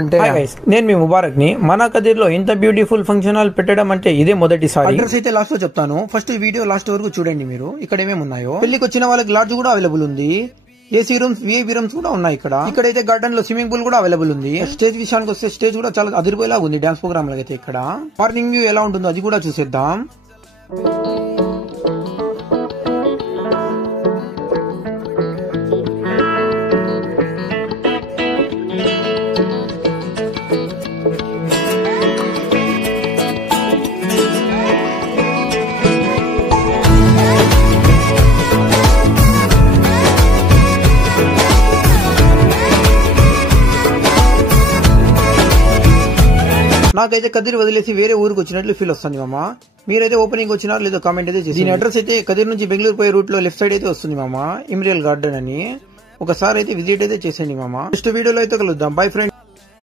అంటే నేను మీ ముబారక్ ని మన కదిర్లో ఇంత బ్యూటిఫుల్ ఫంక్షన్ హాల్ పెట్టడం అంటే ఇదే మొదటిసారి. అడ్రస్ అయితే లాస్ట్ లో చెప్తాను, ఫస్ట్ ఈ వీడియో లాస్ట్ వరకు చూడండి. మీరు ఇక్కడ ఏమేమి ఉన్నాయో, పెళ్లికి వచ్చిన వాళ్ళకి లాడ్జ్ కూడా అవైలబుల్ ఉంది, ఏసీ రూమ్స్, విఐపీ రూమ్స్ కూడా ఉన్నాయి. ఇక్కడైతే గార్డెన్ లో స్విమ్మింగ్ పూల్ కూడా అవైలబుల్ ఉంది. స్టేజ్ విషయానికి వస్తే స్టేజ్ కూడా చాలా అదిరిపోయేలా ఉంది డాన్స్ ప్రోగ్రామ్ లాగైతే. ఇక్కడ మార్నింగ్ వ్యూ ఎలా ఉంటుందో అది కూడా చూసేద్దాం. నాకైతే కదిరి వదిలేసి వేరే ఊరికి వచ్చినట్లు ఫీల్ వస్తుంది మామ. మీరైతే ఓపెనింగ్ వచ్చినారు లేదో కామెంట్ అయితే చేసి. దీని అడ్రస్ అయితే కదిరి నుంచి బెంగళూరు పోయే రూట్ లో లెఫ్ట్ సైడ్ అయితే వస్తుంది మామ, ఇంపీరియల్ గార్డెన్ అని. ఒకసారి అయితే విజిట్ అయితే చేసేయండి మామ. నెక్స్ట్ వీడియోలో అయితే కలుద్దాం. By friend.